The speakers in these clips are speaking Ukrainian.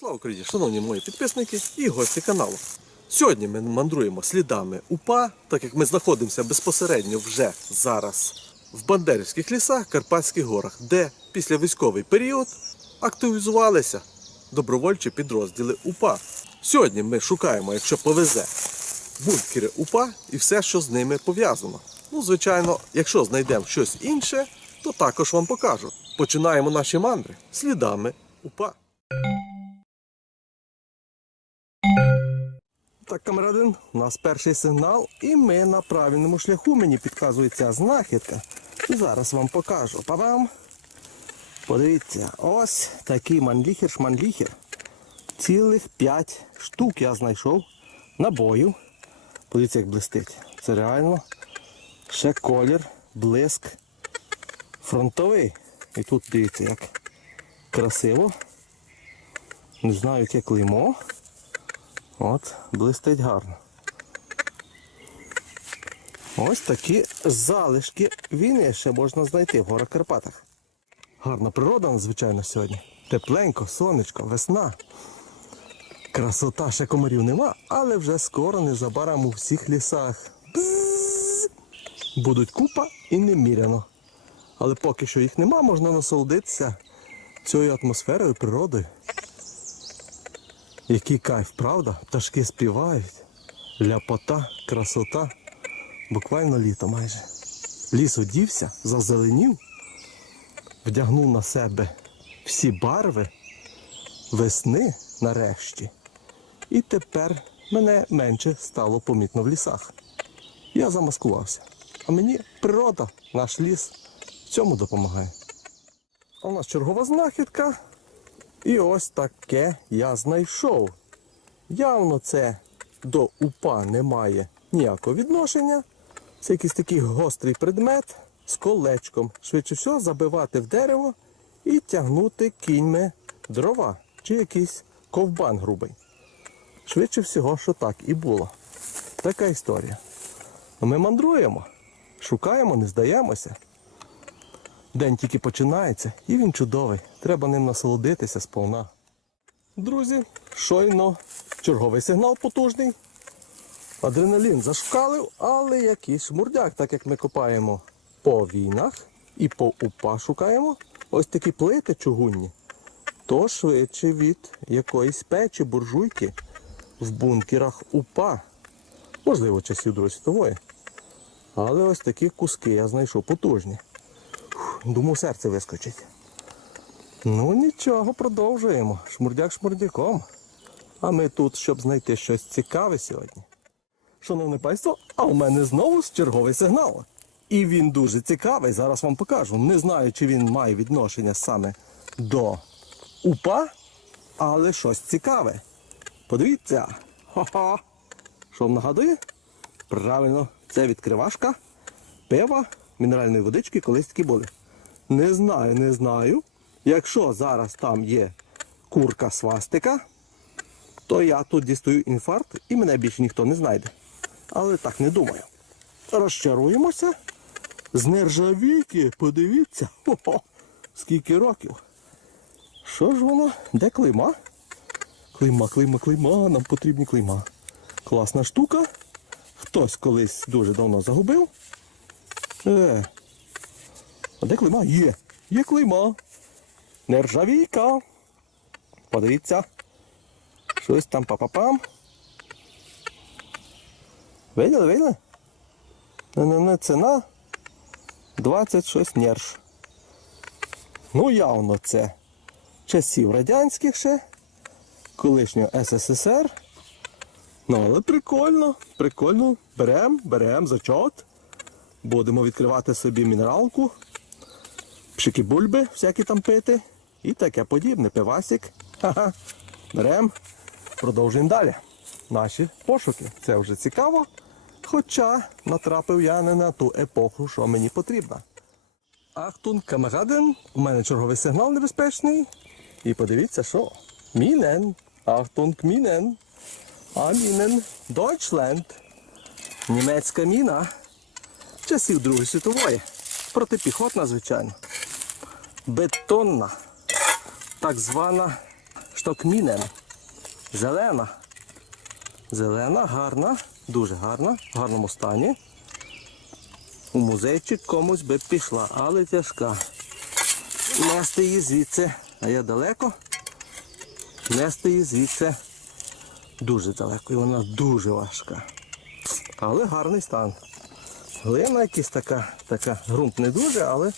Слава Україні, шановні мої підписники і гості каналу. Сьогодні ми мандруємо слідами УПА, так як ми знаходимося безпосередньо вже зараз в Бандерівських лісах, Карпатських горах, де після військовий період активізувалися добровольчі підрозділи УПА. Сьогодні ми шукаємо, якщо повезе, бункери УПА і все, що з ними пов'язано. Ну, звичайно, якщо знайдемо щось інше, то також вам покажу. Починаємо наші мандри слідами УПА. Так, камерадин, у нас перший сигнал і ми на правильному шляху мені підказується знахідка. І Зараз вам покажу. Па-бам! Подивіться, ось такий манліхер-шманліхер. Цілих 5 штук я знайшов набою. Подивіться, як блистить. Це реально ще колір, блиск фронтовий. І тут дивіться, як красиво. Не знаю, яке клеймо. От, блистить гарно. Ось такі залишки війни ще можна знайти в горах Карпатах. Гарна природа, звичайно, сьогодні. Тепленько, сонечко, весна. Красота ще комарів нема, але вже скоро незабаром у всіх лісах. Бзззз. Будуть купа і неміряно. Але поки що їх нема, можна насолодитися цією атмосферою, природою. Який кайф, правда? Пташки співають. Ляпота, красота. Буквально літо майже. Ліс одівся, зазеленів, вдягнув на себе всі барви, весни нарешті. І тепер мене менше стало помітно в лісах. Я замаскувався. А мені природа, наш ліс, в цьому допомагає. А у нас чергова знахідка. І ось таке я знайшов. Явно це до упа не має ніякого відношення. Це якийсь такий гострий предмет з колечком. Швидше всього, забивати в дерево і тягнути кіньми дрова чи якийсь ковбан грубий. Швидше всього, що так і було. Така історія. Ну, ми мандруємо, шукаємо, не здаємося. День тільки починається і він чудовий. Треба ним насолодитися сповна. Друзі, щойно черговий сигнал потужний. Адреналін зашкалив, але якийсь мурдяк. так як ми копаємо по війнах і по упа шукаємо ось такі плити чугунні, то швидше від якоїсь печі, буржуйки в бункерах упа. Можливо, часів Другої світової. Але ось такі куски я знайшов потужні. Думав, серце вискочить. Ну нічого, продовжуємо. Шмурдяк шмурдяком. А ми тут, щоб знайти щось цікаве сьогодні. Шановне панство, а у мене знову черговий сигнал. І він дуже цікавий, зараз вам покажу. Не знаю, чи він має відношення саме до упа, але щось цікаве. Подивіться. Ха-ха. Що вам нагадує? Правильно, це відкривашка, пива, мінеральної водички колись такі були. Не знаю, не знаю. Якщо зараз там є курка свастика, то я тут дістаю інфаркт і мене більше ніхто не знайде. Але так не думаю. Розчаруємося. З нержавійки, подивіться, Хо-хо, скільки років. Що ж воно? Де Клима? Клима, клима, клейма, нам потрібні клейма. Класна штука. Хтось колись дуже давно загубив. Е, а де клейма? Є. Є клейма. Нержавійка. Подивіться. Щось там папа пам Виділи, виділи? ННН ціна 26 нерж. Ну, явно це часів радянських ще, колишнього СССР. Ну, але прикольно, прикольно. Беремо, беремо зачот. Будемо відкривати собі мінералку. Шики бульби всякі там пити і таке подібне. Пивасик. Берем. Продовжуємо далі. Наші пошуки. Це вже цікаво. Хоча натрапив я не на ту епоху, що мені потрібно. Ахтун камагаден. У мене черговий сигнал небезпечний. І подивіться, що. Мінен. Ахтунг мінен. А мінен. Дойчленд. Німецька міна. Часів Другої світової. Протипіхотна, звичайно бетонна, так звана штокмінен. Зелена. Зелена, гарна, дуже гарна, в гарному стані. У музейчик комусь би пішла, але тяжка. Нести її звідси, а я далеко. Нести її звідси дуже далеко. І вона дуже важка. Але гарний стан. Глина якась така, така, грунт не дуже, але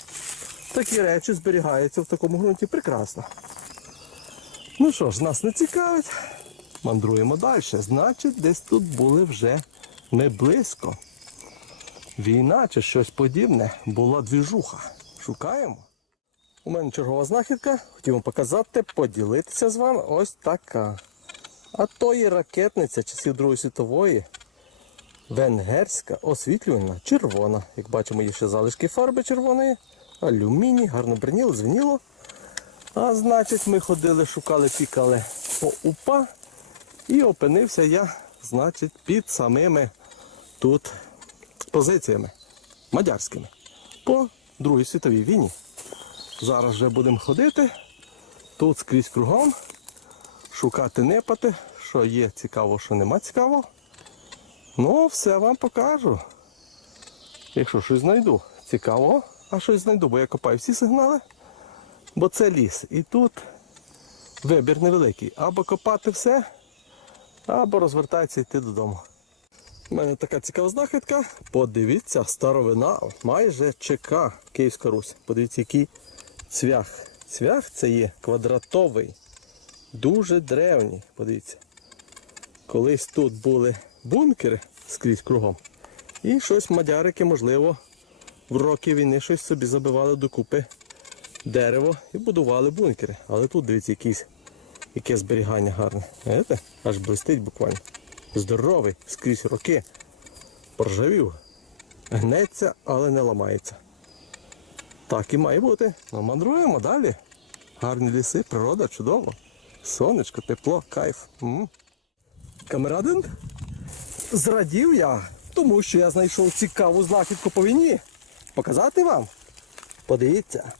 такі речі зберігаються в такому ґрунті прекрасно. Ну що ж, нас не цікавить. Мандруємо далі. Значить, десь тут були вже не близько. Війна чи щось подібне була двіжуха. Шукаємо. У мене чергова знахідка, хотів вам показати, поділитися з вами ось така. А то є ракетниця часів Другої світової. Венгерська освітлювальна червона. Як бачимо, є ще залишки фарби червоної алюміній, гарно бриніло, звеніло. А значить, ми ходили, шукали, пікали по упа. І опинився я, значить, під самими тут позиціями мадярськими. По Другій світовій війні. Зараз вже будемо ходити. Тут скрізь кругом. Шукати, непати, що є цікаво, що нема цікаво. Ну, все вам покажу. Якщо щось знайду, цікавого а щось знайду, бо я копаю всі сигнали, бо це ліс. І тут вибір невеликий. Або копати все, або розвертатися і йти додому. У мене така цікава знахідка. Подивіться, старовина майже ЧК Київська Русь. Подивіться, який цвях. Цвях це є квадратовий, дуже древній. Подивіться. Колись тут були бункери скрізь кругом. І щось мадярики, можливо, в роки війни щось собі забивали докупи дерево і будували бункери. Але тут, дивіться, якісь, яке зберігання гарне. Знаєте? Аж блистить буквально. Здоровий, скрізь роки. Поржавів. Гнеться, але не ламається. Так і має бути. Ну, мандруємо далі. Гарні ліси, природа, чудово. Сонечко, тепло, кайф. М -м. Камерадин? Зрадів я, тому що я знайшов цікаву знахідку по війні. Показати вам? Подивіться.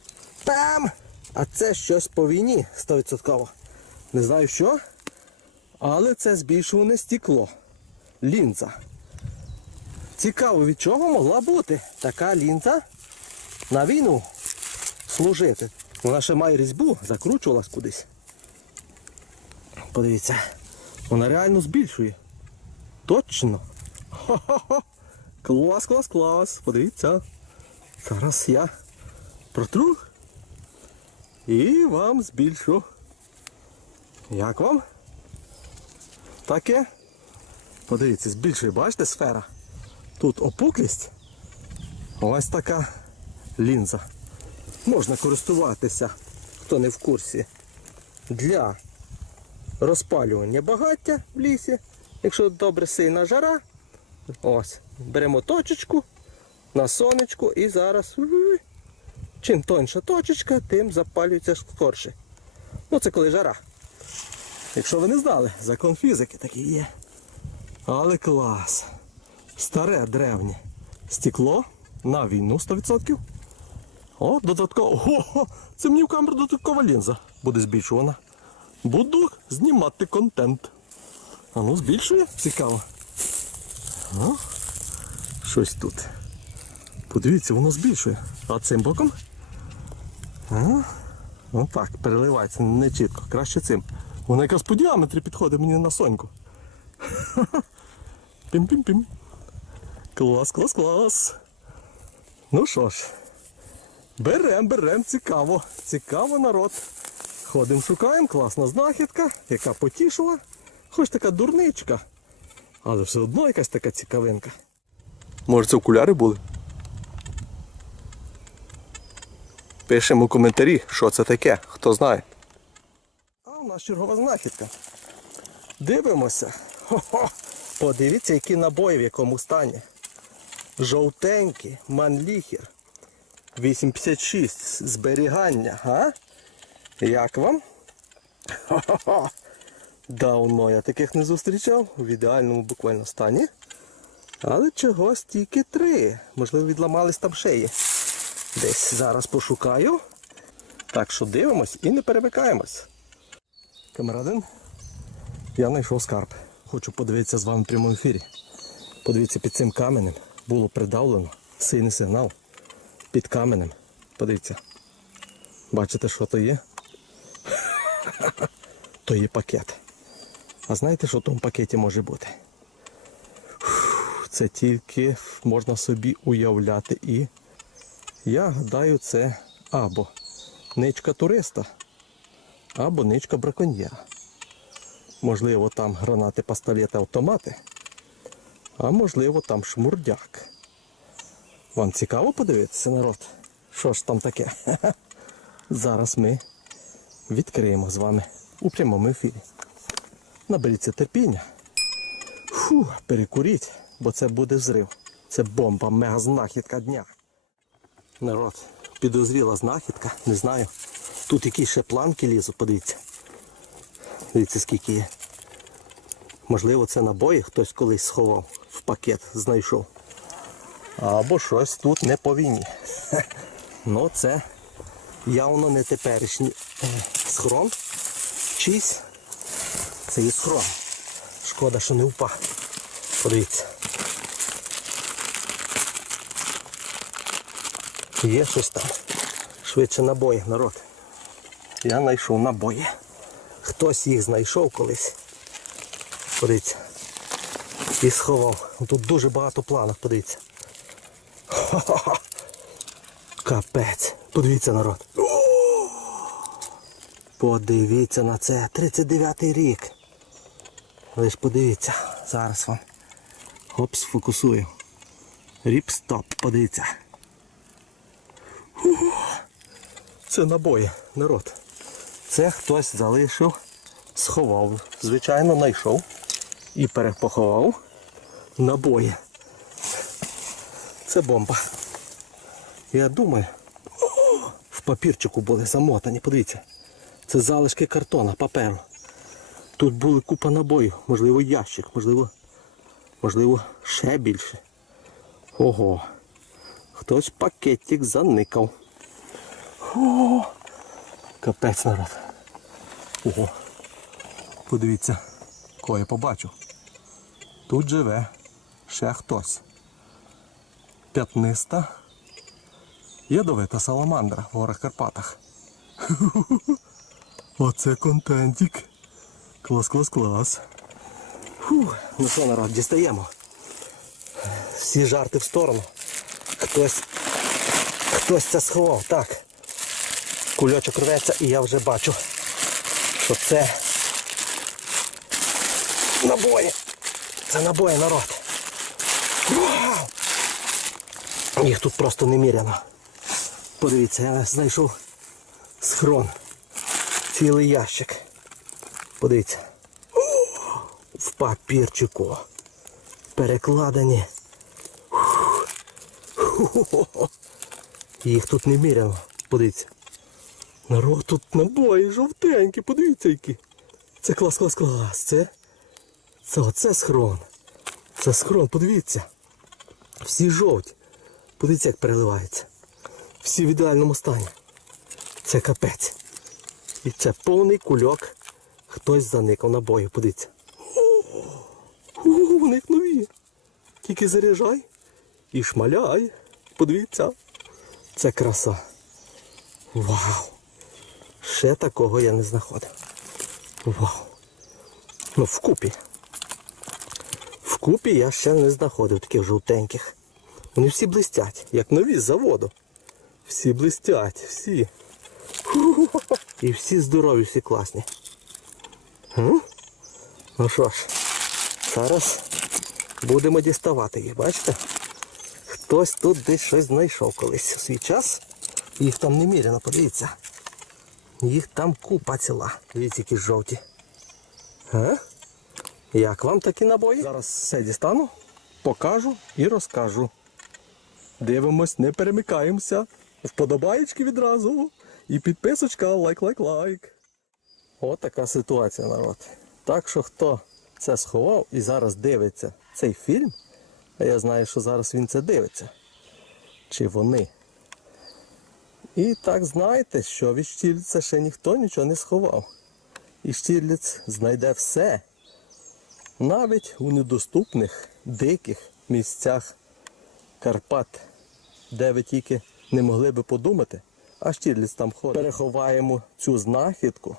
Там! А це щось по війні 100%. Не знаю що. Але це збільшуване стекло. Лінза. Цікаво, від чого могла бути така лінза на війну служити. Вона ще має різьбу, закручувалась кудись. Подивіться, вона реально збільшує. Точно! Хо-хо-хо! Клас, клас, клас! Подивіться! Зараз я протру і вам збільшу. Як вам? Таке. Подивіться, збільшує, бачите, сфера? Тут опуклість. Ось така лінза. Можна користуватися, хто не в курсі, для розпалювання багаття в лісі. Якщо добре сильна жара, ось, беремо точечку на сонечку і зараз угу, чим тоньша точечка, тим запалюється скорше. Ну це коли жара. Якщо ви не знали, закон фізики такий є. Але клас. Старе древнє стекло на війну 100%. О, додатково. Ого! Це мені в камеру додаткова лінза буде збільшувана. Буду знімати контент. А ну збільшує? Цікаво. О, щось тут. Подивіться, воно збільшує. А цим боком. Ага. Ну так, переливається не чітко. Краще цим. Воно якраз по діаметрі підходить мені на соньку. Пім-пім-пім. Клас, клас, клас. Ну що ж, берем, берем, цікаво. Цікаво народ. Ходимо, шукаємо, класна знахідка, яка потішила. Хоч така дурничка. Але все одно якась така цікавинка. Може це окуляри були? Пишемо у коментарі, що це таке, хто знає. А у нас чергова знахідка. Дивимося. Хо-хо! Подивіться, які набої в якому стані. Жовтенький манліхер. 856 зберігання, а? Як вам? Хо-хо-хо! Давно я таких не зустрічав в ідеальному буквально стані. Але чогось тільки три. Можливо, відламались там шиї. Десь зараз пошукаю. Так що дивимось і не перевикаємось. Камерадин, я знайшов скарб. Хочу подивитися з вами в прямому ефірі. Подивіться, під цим каменем було придавлено сильний сигнал під каменем. Подивіться. Бачите, що то є? То є пакет. А знаєте, що в тому пакеті може бути? Це тільки можна собі уявляти і я гадаю, це або ничка туриста, або ничка браконьєра. Можливо, там гранати пастолети автомати, а можливо там шмурдяк. Вам цікаво подивитися, народ? Що ж там таке? Зараз ми відкриємо з вами у прямому ефірі. Наберіться терпіння. Фу, перекуріть, бо це буде взрив. Це бомба, мегазнахідка дня. Народ, підозріла знахідка, не знаю. Тут якісь ще планки лізу, подивіться. Дивіться, скільки є. Можливо, це набої хтось колись сховав, в пакет знайшов. Або щось тут не по війні. Ну це явно не теперішній е, схрон. Чийсь. Це і схрон. Шкода, що не впав. Подивіться. є щось там? Швидше набої, народ. Я знайшов набої. Хтось їх знайшов колись. Подивіться. І сховав. Ну, тут дуже багато планок, подивіться. Хо -хо -хо. Капець. Подивіться народ. Подивіться на це. 39-й рік. Лиш подивіться. Зараз вам. Хоп, сфокусую. Ріп стоп, подивіться. Це набої, народ. Це хтось залишив, сховав. Звичайно, знайшов і перепоховав набої. Це бомба. Я думаю, в папірчику були замотані. Подивіться, це залишки картона, паперу. Тут були купа набоїв, можливо, ящик, можливо, можливо, ще більше. Ого. Хтось пакетик заникав. О, Капець народ. Ого. Подивіться, кого я побачу. Тут живе ще хтось. П'ятниста. Ядовита саламандра в горах Карпатах. Оце контентик. Клас, клас, клас. Фух. Ну що народ, дістаємо. Всі жарти в сторону. Хтось хтось це сховав. Так. Кульочок рветься і я вже бачу, що це набої. Це набої народ. Вау! Їх тут просто неміряно. Подивіться, я знайшов схрон. Цілий ящик. Подивіться. В папірчику. Перекладені. Їх тут неміряно, подивіться. Народ тут набої жовтенькі, подивіться які. Це клас, клас, клас. Це це оце схрон. Це схрон, подивіться. Всі жовті. Подивіться, як переливається. Всі в ідеальному стані. Це капець. І це повний кульок. Хтось заникав набою, подивіться. У них нові. Тільки заряджай і шмаляй подивіться, це краса. Вау! Ще такого я не знаходив. Вау! Ну, вкупі. Вкупі я ще не знаходив таких жовтеньких. Вони всі блистять, як нові з заводу. Всі блистять, всі. І всі здорові, всі класні. Ну що ж, зараз будемо діставати їх, бачите? Хтось тут десь щось знайшов колись у свій час. Їх там неміряно, подивіться. Їх там купа ціла. Дивіться, які жовті. А? Е? Як вам такі набої? Зараз все дістану, покажу і розкажу. Дивимось, не перемикаємося. Вподобаєчки відразу. І підписочка, лайк-лайк-лайк. От така ситуація, народ. Так що хто це сховав і зараз дивиться цей фільм. А я знаю, що зараз він це дивиться. Чи вони. І так знаєте, що від Штірліця ще ніхто нічого не сховав. І Штірліць знайде все. Навіть у недоступних диких місцях Карпат, де ви тільки не могли би подумати, а Штірліць там ходить. Переховаємо цю знахідку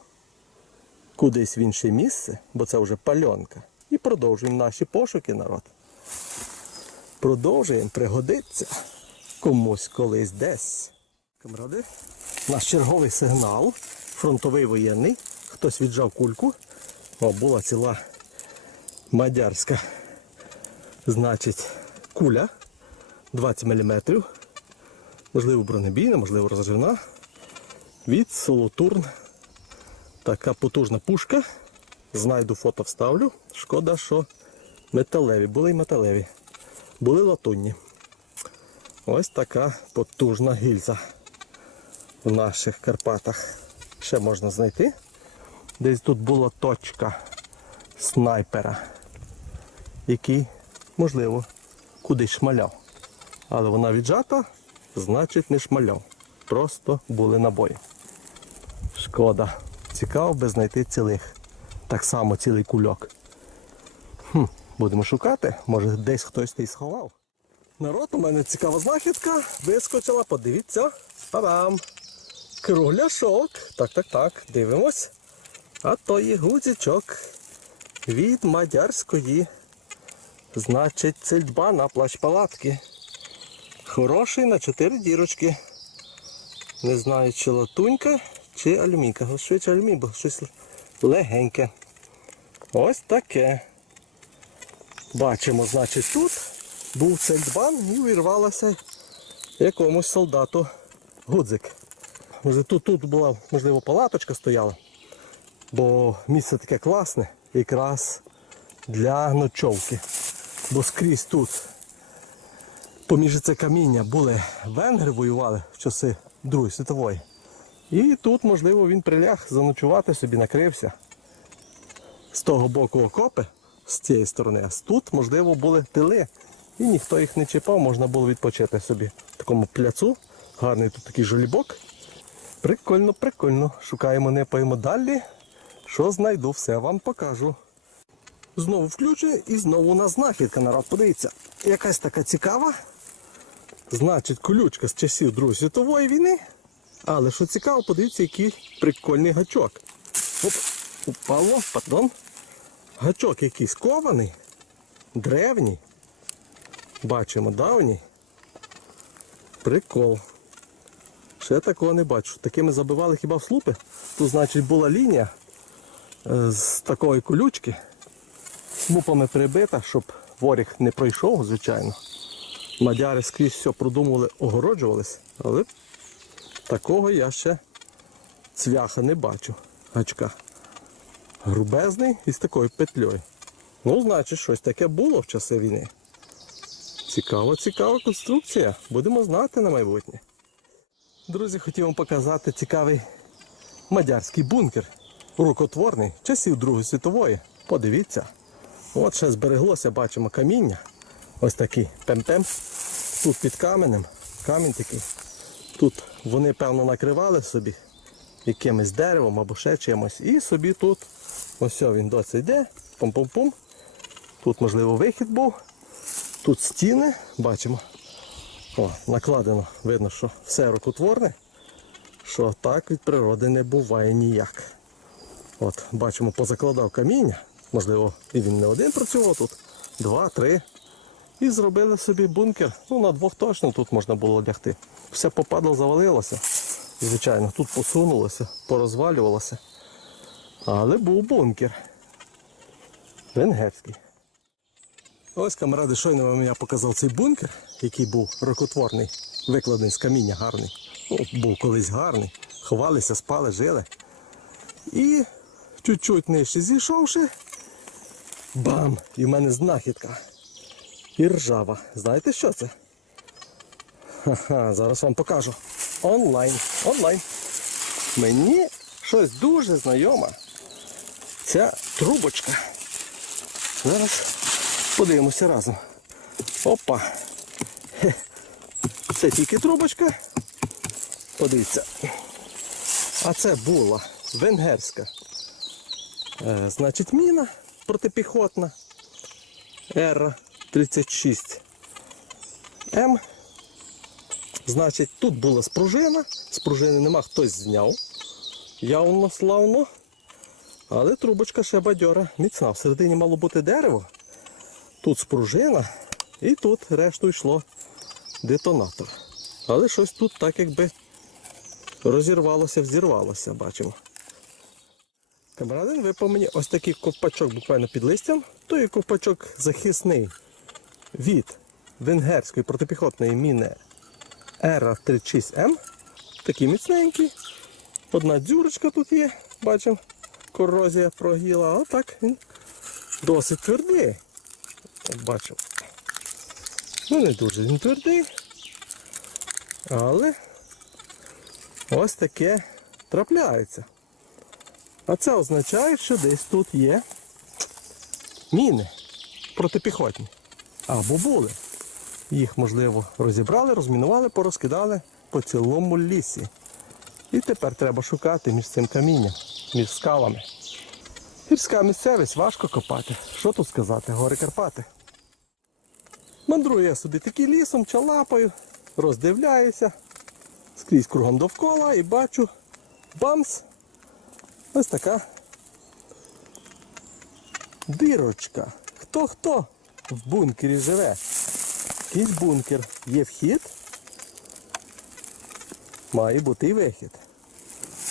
кудись в інше місце, бо це вже пальонка. І продовжуємо наші пошуки народ продовжуємо пригодиться комусь колись десь. Камради, наш черговий сигнал, фронтовий воєнний. Хтось віджав кульку. О, була ціла мадярська. Значить, куля 20 мм. Можливо, бронебійна, можливо, розривна. Від Солотурн. Така потужна пушка. Знайду фото вставлю. Шкода, що металеві, були й металеві були латунні. Ось така потужна гільза в наших Карпатах. Ще можна знайти. Десь тут була точка снайпера, який, можливо, кудись шмаляв. Але вона віджата, значить не шмаляв. Просто були набої. Шкода. Цікаво би знайти цілих. Так само цілий кульок. Хм. Будемо шукати. Може десь хтось і сховав. Народ, у мене цікава знахідка. Вискочила, подивіться. Та-дам! Кругляшок. Так, так, так, дивимось. А то є гудзічок від мадярської. Значить, цильба на плащ палатки. Хороший на 4 дірочки. Не знаю, чи латунька, чи алюмінка. Швидше алюмінь, бо щось легеньке. Ось таке. Бачимо, значить, тут був цей дбан і вирвалося якомусь солдату гудзик. Тут тут була, можливо, палаточка стояла, бо місце таке класне якраз для ночовки. Бо скрізь тут, поміж це каміння, були венгри воювали в часи Другої світової. І тут, можливо, він приляг заночувати собі, накрився. З того боку окопи з цієї сторони. Тут, можливо, були тили, і ніхто їх не чіпав, можна було відпочити собі в такому пляцу. Гарний тут такий жолібок. Прикольно, прикольно. Шукаємо, не поїмо далі. Що знайду, все вам покажу. Знову включу і знову у нас знахідка народ. Подивіться, якась така цікава. Значить, колючка з часів Другої світової війни. Але що цікаво, подивіться, який прикольний гачок. Оп, упало, пардон. Гачок якийсь кований, древній. Бачимо давній. Прикол. Ще такого не бачу. Такими забивали хіба в слупи. Тут значить була лінія е, з такої колючки. Мупами прибита, щоб воріг не пройшов, звичайно. Мадяри скрізь все продумували, огороджувались, але такого я ще цвяха не бачу гачка грубезний із такою петлею. Ну, значить, щось таке було в часи війни. Цікава, цікава конструкція. Будемо знати на майбутнє. Друзі, хотів вам показати цікавий мадярський бункер. Рукотворний, часів Другої світової. Подивіться. От ще збереглося, бачимо каміння. Ось такі пем-пем. Тут під каменем. Камінь такий. Тут вони, певно, накривали собі якимось деревом або ще чимось. І собі тут Ось він досі йде, пум-пум-пум. Тут, можливо, вихід був. Тут стіни, бачимо. О, Накладено, видно, що все рукотворне, що так від природи не буває ніяк. От, Бачимо, позакладав каміння, можливо, і він не один працював тут, два, три. І зробили собі бункер. Ну, на двох точно тут можна було лягти. Все попадло, завалилося. І Звичайно, тут посунулося, порозвалювалося. Але був бункер. Венгерський. Ось камради, щойно вам я показав цей бункер, який був рокотворний, викладений з каміння гарний. Ну, Був колись гарний. Ховалися, спали, жили. І чуть-чуть нижче зійшовши, бам! І в мене знахідка. І ржава. Знаєте що це? Ха-ха, Зараз вам покажу. Онлайн. Онлайн. Мені щось дуже знайоме ця трубочка. Зараз подивимося разом. Опа! Це тільки трубочка. Подивіться. А це була венгерська. Е, значить, міна протипіхотна. Р 36 М. Значить, тут була спружина. Спружини нема, хтось зняв. Явно славно. Але трубочка ще бадьора міцна. Всередині мало бути дерево. Тут спружина і тут решту йшло детонатор. Але щось тут так якби розірвалося, взірвалося, бачимо. Камерадин випав мені ось такий ковпачок буквально під листям. Той ковпачок захисний від венгерської протипіхотної міни Ера 36 m Такий міцненький. Одна дзюрочка тут є, бачимо корозія прогіла. Отак він досить твердий. Бачимо. Ну не дуже він твердий. Але ось таке трапляється. А це означає, що десь тут є міни протипіхотні. Або були. Їх, можливо, розібрали, розмінували, порозкидали по цілому лісі. І тепер треба шукати між цим камінням між скалами. Гірська місцевість важко копати. Що тут сказати, гори Карпати. Мандрую я собі такий лісом, чалапаю, роздивляюся, скрізь кругом довкола і бачу бамс. Ось така дирочка. Хто хто в бункері живе? Якийсь бункер. Є вхід. Має бути і вихід.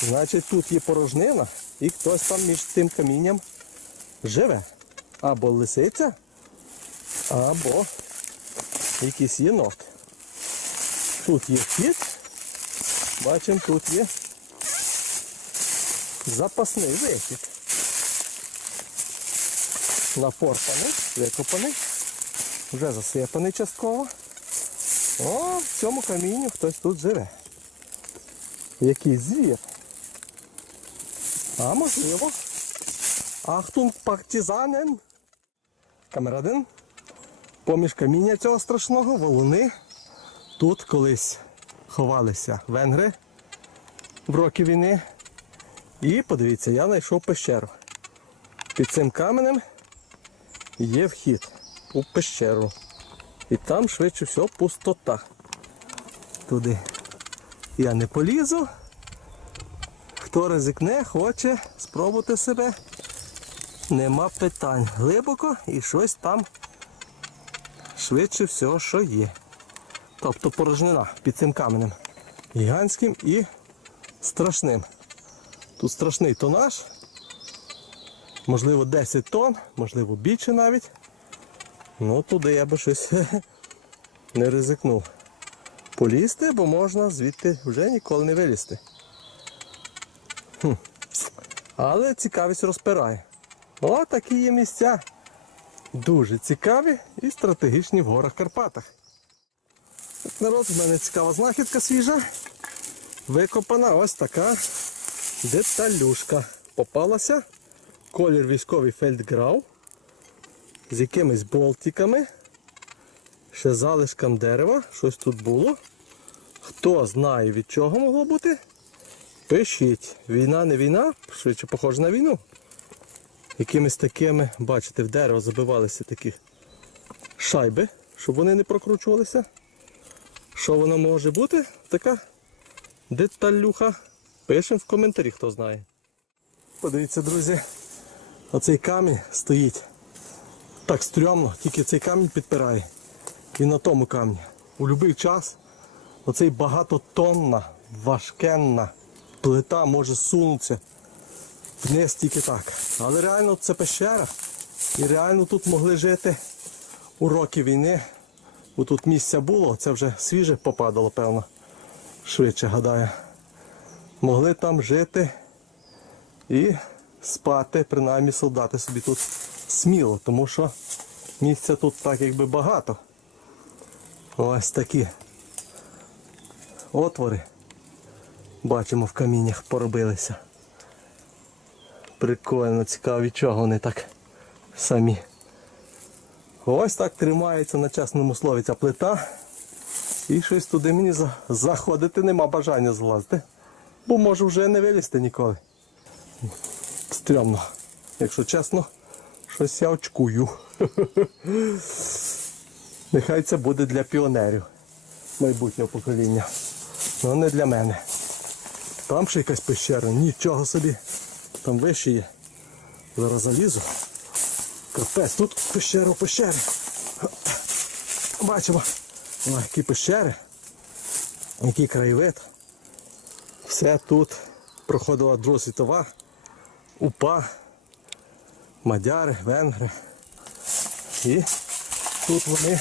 Значить тут є порожнина і хтось там між цим камінням живе. Або лисиця, або якийсь єнот. Тут є вхід. Бачимо, тут є запасний вихід. Нафорпаний, викопаний, вже засипаний частково. О, в цьому камінню хтось тут живе. Якийсь звір. А можливо. Ахтунг партизанен. Камера Поміж каміння цього страшного волони Тут колись ховалися венгри в роки війни. І подивіться, я знайшов пещеру. Під цим каменем є вхід у пещеру. І там швидше всього пустота. Туди я не полізу. Хто ризикне, хоче спробувати себе. Нема питань. Глибоко і щось там швидше всього, що є. Тобто порожнена під цим каменем. Гігантським і страшним. Тут страшний тонаж. Можливо 10 тонн, можливо більше навіть. Ну туди я би щось не ризикнув. Полізти, бо можна звідти вже ніколи не вилізти. Але цікавість розпирає. О, такі є місця. Дуже цікаві і стратегічні в горах Карпатах. Так, народ, в мене цікава знахідка свіжа. Викопана ось така деталюшка. Попалася. Колір військовий фельдграу з якимись болтиками. Ще залишком дерева, щось тут було. Хто знає від чого могло бути, пишіть. Війна не війна, швидше похоже на війну. Якимись такими, бачите, в дерево забивалися такі шайби, щоб вони не прокручувалися. Що воно може бути? Така деталюха. Пишемо в коментарі, хто знає. Подивіться, друзі, оцей камінь стоїть. Так стрьомно, тільки цей камінь підпирає. І на тому камні. У будь-який час оцей багатотонна, важкенна плита може сунутися вниз тільки так. Але реально це пещера. І реально тут могли жити уроки війни. Бо тут місця було, це вже свіже попадало, певно. Швидше гадаю. Могли там жити і спати, принаймні солдати собі тут сміло, тому що місця тут так якби багато. Ось такі отвори бачимо в каміннях поробилися. Прикольно, цікаво від чого вони так самі. Ось так тримається на чесному слові ця плита. І щось туди мені заходити нема бажання злазити. Бо можу вже не вилізти ніколи. Стрьомно, якщо чесно, щось я очкую. Нехай це буде для піонерів майбутнього покоління. Але ну, не для мене. Там ще якась пещера, нічого собі. Там вище є. Зараз залізу. Капець, тут пещера в пещері. Бачимо, які пещери, який краєвид. Все тут проходила Друга світова, упа, мадяри, венгри. І тут вони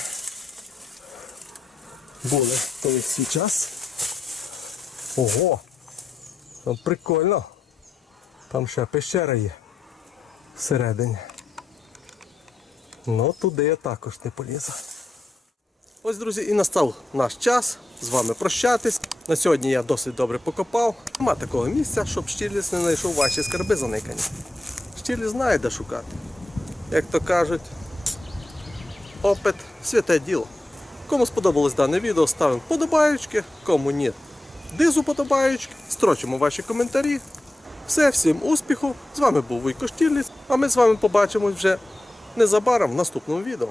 були той свій час. Ого! Там ну, прикольно. Там ще пещера є всередині. Ну туди я також не полізу. Ось, друзі, і настав наш час з вами прощатись. На сьогодні я досить добре покопав. Нема такого місця, щоб щіліс не знайшов ваші скарби заникані. Щілі знає, де шукати. Як то кажуть, опит святе діло. Кому сподобалось дане відео, ставимо подобаючки, кому ні дизу подобаєчки, строчимо ваші коментарі. Все, всім успіху! З вами був Вуйко Штірліц, а ми з вами побачимось вже незабаром в наступному відео.